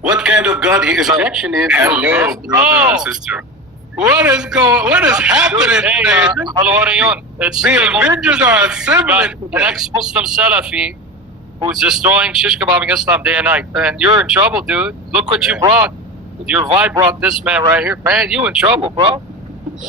what kind of God he is. Objection is Hello, brother and sister. What is happening Hey, today? Alwarayon. It's The Avengers are assembling an today. ex-Muslim Salafi who's destroying shish kebabbing Islam day and night. And you're in trouble, dude. Look what you brought. Your vibe brought this man right here. Man, you in trouble, bro.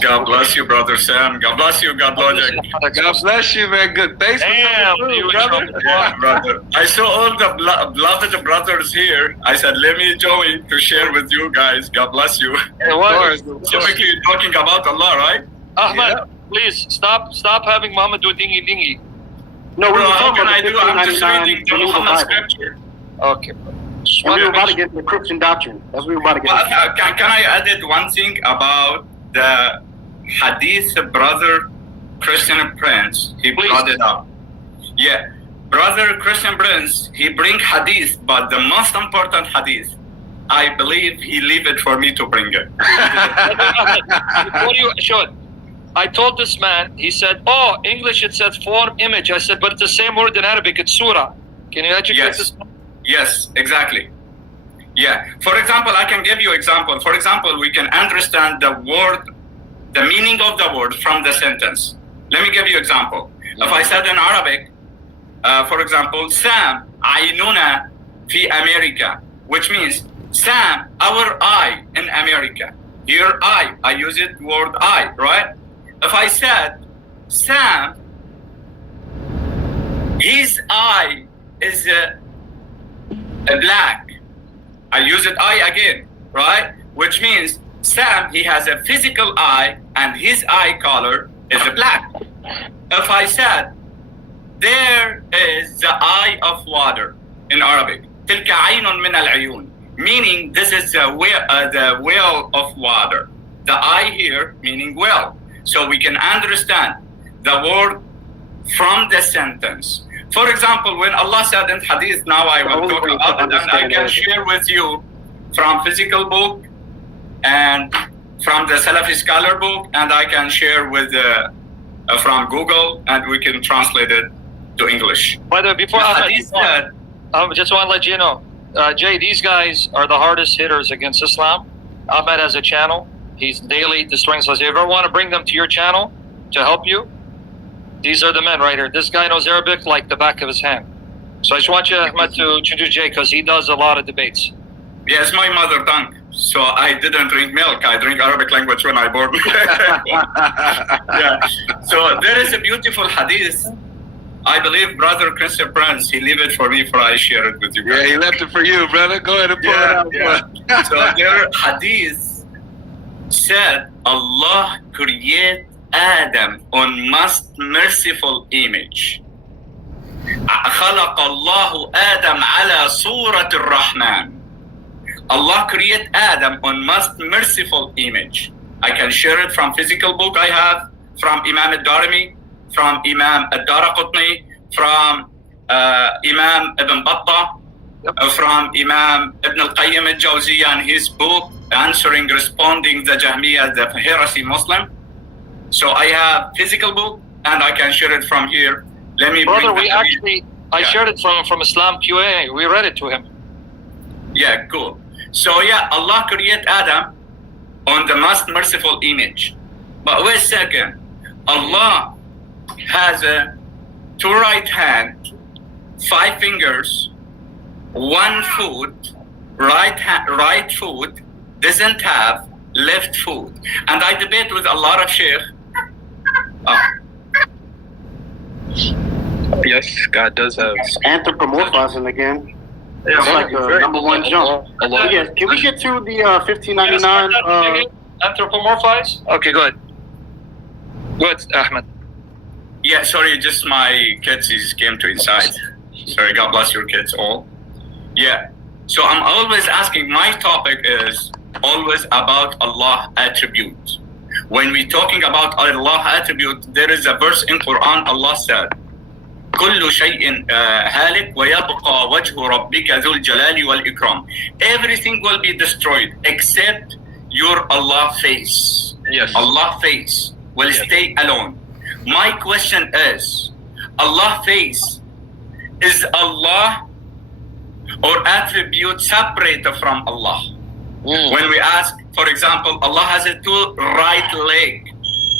God bless you, brother Sam. God bless you, God Logic. God bless you, man. Good. Thanks for Damn, coming you through, in brother. trouble. Yeah, brother. I saw all the beloved brothers here. I said, let me join to share with you guys. God bless you. Hey, what? Typically talking about Allah, right? Ahmed, please stop having Muhammad do dingy dingy. No, we Bro, were how talking can I about do? the I'm just 1599 reading the Geneva Muhammad Bible. scripture. Okay. And we were about to get the Christian doctrine. That's what we were about to get. Well, can I add one thing about the Hadith brother Christian Prince? He brought it up. Yeah, brother Christian Prince, he bring Hadith, but the most important Hadith, I believe he leave it for me to bring it. Before you should. I told this man, he said, oh, English it says form image. I said, but it's the same word in Arabic, it's surah. Can you educate this man? Yes, exactly. Yeah. For example, I can give you example. For example, we can understand the word, the meaning of the word from the sentence. Let me give you example. If I said in Arabic, for example, Sam aynuna fi America, which means Sam, our eye in America. Here I use it word I, right? If I said Sam, his eye is black. I use it eye again, right? Which means Sam, he has a physical eye and his eye color is black. If I said, there is the eye of water in Arabic, تلك عين من العيون, meaning this is the well of water. The eye here meaning well. So we can understand the word from the sentence. For example, when Allah said in Hadith, now I will talk about it, and I can share with you from physical book and from the Salafi scholar book, and I can share with from Google, and we can translate it to English. By the way, before Hadith said, I just want to let you know, Jay, these guys are the hardest hitters against Islam. Ahmed has a channel. He's daily destroying Islam. If you ever want to bring them to your channel to help you, these are the men right here. This guy knows Arabic like the back of his hand. So I just want you, Ahmed, to introduce Jay because he does a lot of debates. yeah, it's my mother tongue. So I didn't drink milk. I drink Arabic language when I born. Yeah. So there is a beautiful hadith. I believe brother Christian Prince, he leave it for me for I share it with you guys. Yeah, he left it for you, brother. Go ahead and pull it out. So their hadith said Allah create Adam on most merciful image. خلق الله آدم على صورة الرحمن. Allah create Adam on most merciful image. I can share it from physical book I have, from Imam al-Darimi, from Imam al-Daraqutni, from Imam Ibn Battah, from Imam Ibn al-Qayyim al-Jawziyah and his book, responding the Jahmiyyah, the heresy Muslim. So I have physical book and I can share it from here. Let me Brother, bring we actually, I shared it from Islam QA. We read it to him. Yeah, cool. So yeah, Allah create Adam on the most merciful image. But wait a second. Allah has a two right hand, 5 fingers, 1 foot, right foot, doesn't have left foot. And I debate with a lot of sheikh. Yes, God does have. Anthropomorphizing again. Yeah, It's like the number one jump. Yes. Can we get to the 1599? Anthropomorphize? Okay, good. Good, Ahmed. Yeah, sorry, just my kids came to inside. Sorry, God bless your kids all. Yeah, so I'm always asking, my topic is always about Allah attribute. When we're talking about Allah attribute, there is a verse in Quran, Allah said, كل شيء هالك ويبقى وجه ربك ذو الجلال والإكرام. Everything will be destroyed except your Allah face. Yes. Allah face will stay alone. My question is, Allah face, is Allah or attribute separate from Allah. When we ask, for example, Allah has a two right leg,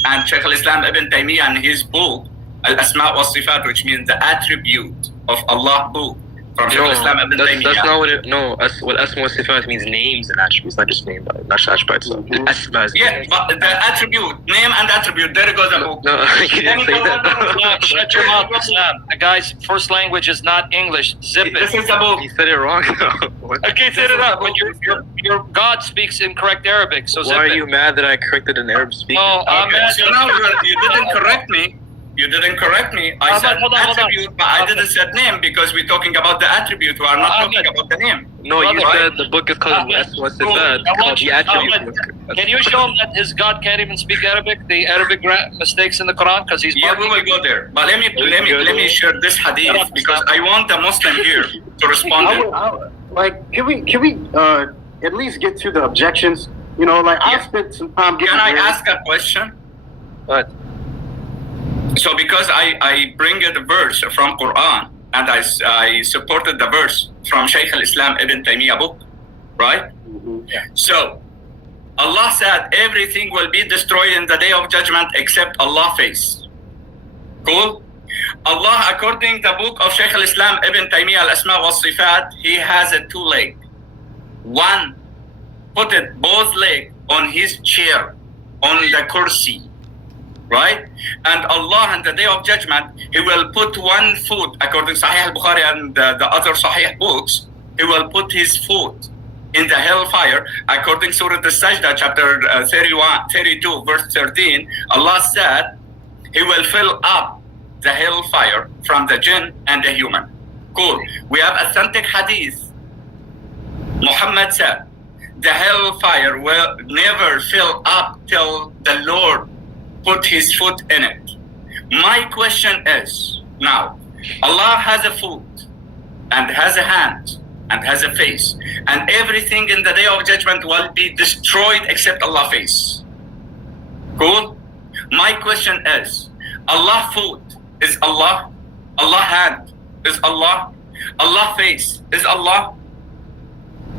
and Shaykh al-Islam Ibn Taymiyyah in his book, Al-Asma' wa Sifat, which means the attribute of Allah book, from Shaykh al-Islam Ibn Taymiyyah. That's not what it, no, Asma wa Sifat means names and attributes, not just name, not just attributes. Asma is Yeah, but the attribute, name and attribute, there goes the book. No, you didn't say that. Shut your mouth, Islam. The guy's first language is not English. Zip This it. is the book. You said it wrong. What? Okay, set it up. But your God speaks incorrect Arabic, so zip Why are it. you mad that I corrected an Arab speaker? No, I'm Okay, mad. so now you didn't correct me. You didn't correct me. I said Hold on. attribute, but I didn't say name because we're talking about the attribute. We are not talking about the name. No, you Right? said the book is called Asma wa Sifat, called the attribute book. Can you show him that his God can't even speak Arabic? The Arabic mistakes in the Quran, because he's Yeah, we will go there. But let me share this hadith because I want the Muslim here to respond. Can we at least get to the objections? You know, like I Yeah. spent some time getting. Can I ready. ask a question? What? So because I bring the verse from Quran and I supported the verse from Shaykh al-Islam Ibn Taymiyyah book, right? So Allah said everything will be destroyed in the day of judgment except Allah face. Cool? Allah, according to the book of Shaykh al-Islam Ibn Taymiyyah al-Asma' wa Sifat, he has a two leg. One, put it both leg on his chair, on the kursi. Right? And Allah on the day of judgment, He will put one foot, according to Sahih al-Bukhari and the other Sahih books, He will put his foot in the hellfire. According to Surah Al-Sajdah, chapter 32, verse 13, Allah said, He will fill up the hellfire from the jinn and the human. Cool. We have authentic hadith. Muhammad said, the hellfire will never fill up till the Lord put his foot in it. My question is, now, Allah has a foot and has a hand and has a face, and everything in the day of judgment will be destroyed except Allah's face. Cool? My question is, Allah foot is Allah? Allah hand is Allah? Allah face is Allah?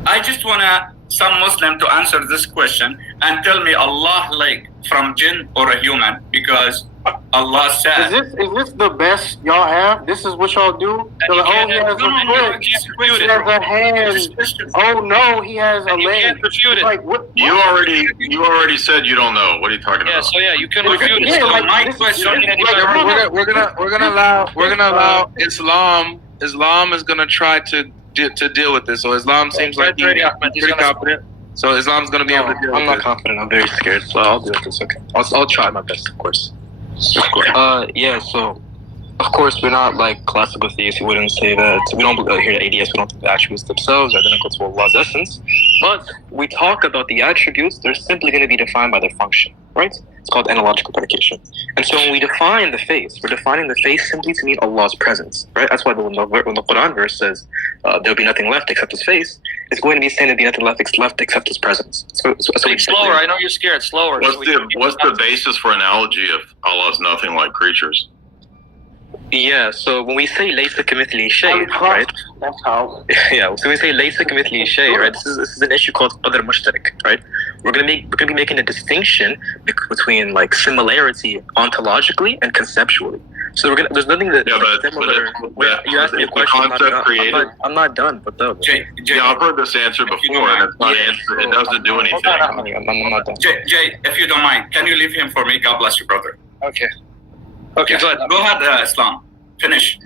I just wanna some Muslim to answer this question and tell me Allah leg from jinn or a human, because Allah said. Is this the best y'all have? This is what y'all do? So like, oh, he has a foot. He has a hand. Oh no, he has a You leg. can't refute it. Like what? You already said you don't know. What are you talking Yeah, about? so yeah, you can refute it. Yeah, So like, my this is- question- like, We're gonna allow Islam. Islam is gonna try to deal with this. So Islam seems like he's pretty confident. So Islam's gonna be able to deal with I'm not it. confident. I'm very scared, so I'll do this. Okay, I'll try my best, of course. Yeah. So, of course, we're not like classical theists. We wouldn't say that. We don't adhere to ADS. We don't think the attributes themselves are identical to Allah's essence. But we talk about the attributes. They're simply going to be defined by their function, right? It's called analogical predication. And so when we define the face, we're defining the face simply to mean Allah's presence, right? That's why when the Quran verse says there'll be nothing left except His face, it's going to be saying there'll be nothing left except His presence. So slower. I know you're scared. Slower. What's the basis for analogy if Allah's nothing like creatures? Yeah, so when we say laysa kamithlihi shay, right? That's how. Yeah, so when we say laysa kamithlihi shay, right? This is an issue called qadr mushtarak, right? We're gonna be making a distinction between like similarity ontologically and conceptually. So there's nothing that similar. You asked me a question. I'm not done, but though. Jay, Yeah, I've heard this answer before, and it's not answer. It doesn't do anything. I'm not done. Jay, if you don't mind, can you leave him for me? God bless you, brother. Okay. Okay, Yes. Go ahead, Islam. Finish.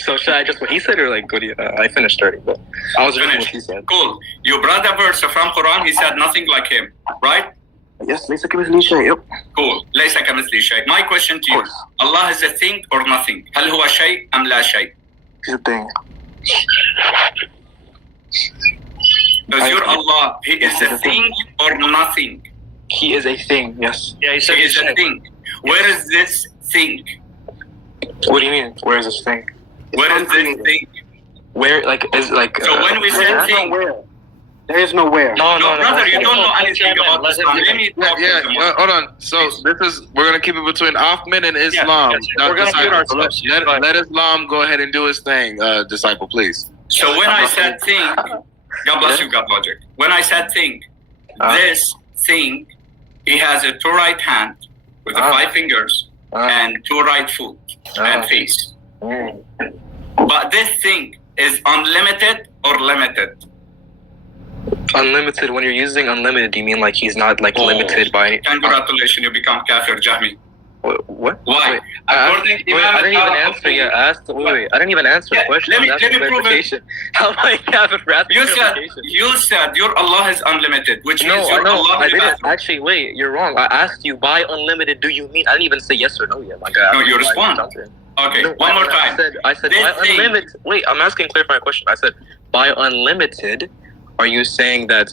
So should I just what he said or like what I finished already? But I was reading what he said. Cool. You brought a verse from Quran. He said nothing like him, right? Yes, laysa kamithlihi shay. Yep. Cool. ليس كمثله شيء. My question to you: Allah is a thing or nothing? هل هو شيء أم لا شيء? Here's the thing. Does your Allah, He is a thing or nothing? He is a thing. Yes. Yeah, he said He is a thing. Where is this thing? What do you mean? Where is this thing? Where is this thing? Where like is like? So when we say There is thing, nowhere. There is nowhere. No, brother, you don't know anything about Islam. Let me talk to Yeah, you. hold on. So we're gonna keep it between Ahmed and Islam. We're gonna mute ourselves. Let Islam go ahead and do his thing, disciple, please. So when I said think, God bless you, God logic. When I said think, this thing, he has a 2 right hand with the 5 fingers and 2 right foot and face. But this thing is unlimited or limited? Unlimited. When you're using unlimited, do you mean like he's not like limited by? Congratulations, you become kafir, Jahmi. What? Why? Wait, I didn't even answer yet. I didn't even answer the question. Let me prove it. How am I kafir? You said your Allah is unlimited, which means your no, Allah I is didn't. bathroom. Actually, wait, you're wrong. I asked you by unlimited. Do you mean? I didn't even say yes or no yet. Like, No, you respond. Okay, one more time. I said This by thing- unlimited. Wait, I'm asking a clarifying question. I said by unlimited. Are you saying that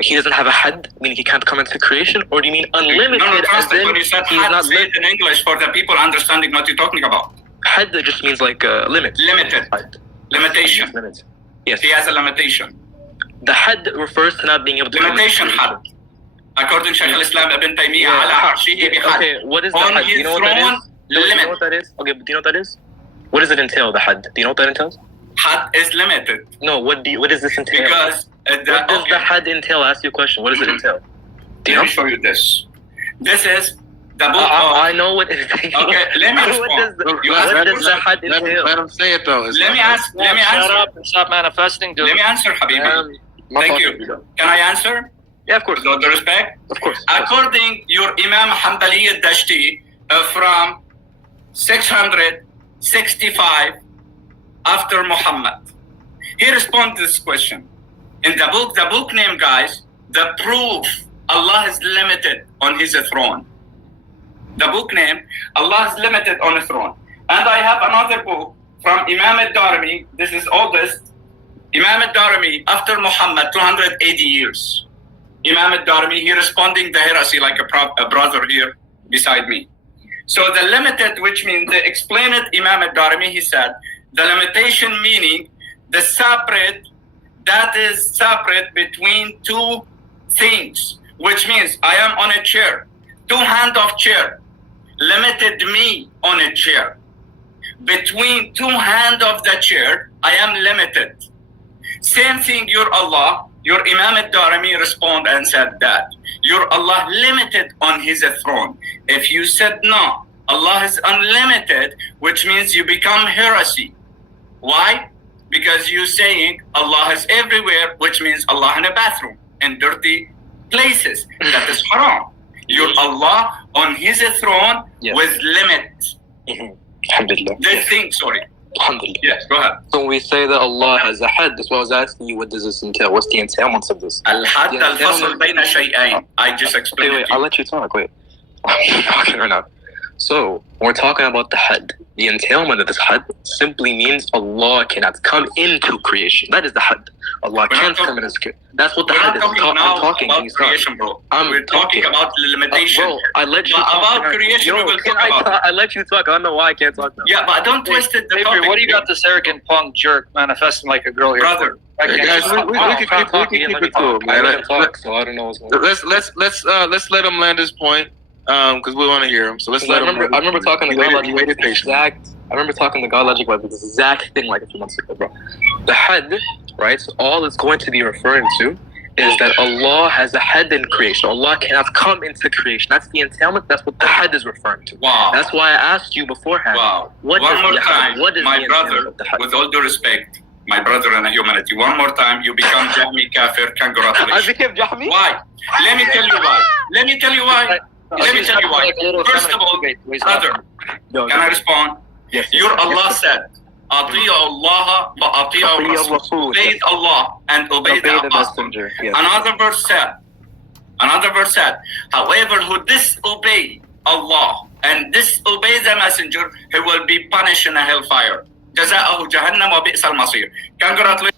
he doesn't have a had, meaning he can't come into creation, or do you mean unlimited? No, as trust me. in When you said he's had, not say it in English for the people understanding what you're talking about. had just means like limit. Limited. Limitation. Limitation. Yes. He has a limitation. The had refers to not being able to. Limitation had. According to Shaykh al-Islam Ibn Taymiyyah, ala arshihi bihad. Okay, what is the On had? Do his you know what that throne, is? Do you know what that is? Okay, but do you know what that is? What does it entail? The had. Do you know what that entails? Had is limited. No. What does this entail? Because what does the had entail? I ask you a question. What does it entail? Do you Let know? me show you this. This is the book I of... know what it entails. Okay, let me What respond. does the had entail? Let him say it though. Let me Shut answer. up and stop manifesting, dude. Let me answer, Habibi. Thank you. Can I answer? Yeah, of course. With all due respect? Of course. According your Imam Hanbali al-Dashti from 665 after Muhammad, he responds to this question. In the book name, guys, the proof Allah is limited on his throne. The book name, Allah is limited on the throne. And I have another book from Imam al-Darimi. This is oldest. Imam al-Darimi, after Muhammad, 280 years. Imam al-Darimi, he responding the heresy like a brother here beside me. So the limited, which means the explained Imam al-Darimi, he said, the limitation meaning the separate, that is separate between 2 things, which means I am on a chair, 2 hand of chair, limited me on a chair. Between 2 hand of the chair, I am limited. Same thing, your Allah, your Imam al-Darimi respond and said that. Your Allah limited on his throne. If you said no, Allah is unlimited, which means you become heresy. Why? Because you're saying Allah is everywhere, which means Allah in a bathroom, in dirty places. That is haram. Your Allah on his throne with limit. Alhamdulillah. This thing, sorry. Alhamdulillah. Yes, go ahead. So when we say that Allah has a had, that's why I was asking you, what does this entail? What's the entailments of this? Al-had al-fasl bayna shay'ain. I just explained Wait, it to I'll you. let you talk. Wait. I'm talking right now. So, when we're talking about the had, the entailment of this had simply means Allah cannot come into creation. That is the had. Allah can't come into creation. That's what the We're had not is. talking now I'm talking. about creation, bro. I'm We're talking about the limitation. Bro, I let you But talk. about creation, we will talk about. I let you talk. I don't know why I can't talk now. Yeah, but don't twist it. The Avery, topic. what do you got this arrogant punk jerk manifesting like a girl here? Brother, I can't Guys, stop. we can keep it cool, man. So I don't know what's going on. Let's let him land his point, because we want to hear him. So let's let him. I remember talking to He God waited- he Logic waited patiently. I remember talking to God Logic about this exact thing like a few months ago, bro. The had, right? So all it's going to be referring to is that Allah has a had in creation. Allah cannot come into creation. That's the entailment. That's what the had is referring to. wow. That's why I asked you beforehand. Wow. What One does more the had- time, what is my the entailment brother, of the had? with all due respect, my brother in humanity, one more time, you become Jahmi Kafir. I Congratulations. became Jahmi? Why? Let me tell you why. Let me tell you why. Let me tell you why. First of all, brother, can I respond? Yes. Your Allah said, أطيعوا الله وأطيعوا الرسول. Obey Allah and obey the apostle. messenger. Yes. Another verse said, however, who disobey Allah and disobey the messenger, he will be punished in a hellfire. جزاءه جهنم وبئس المصير. Congratulations.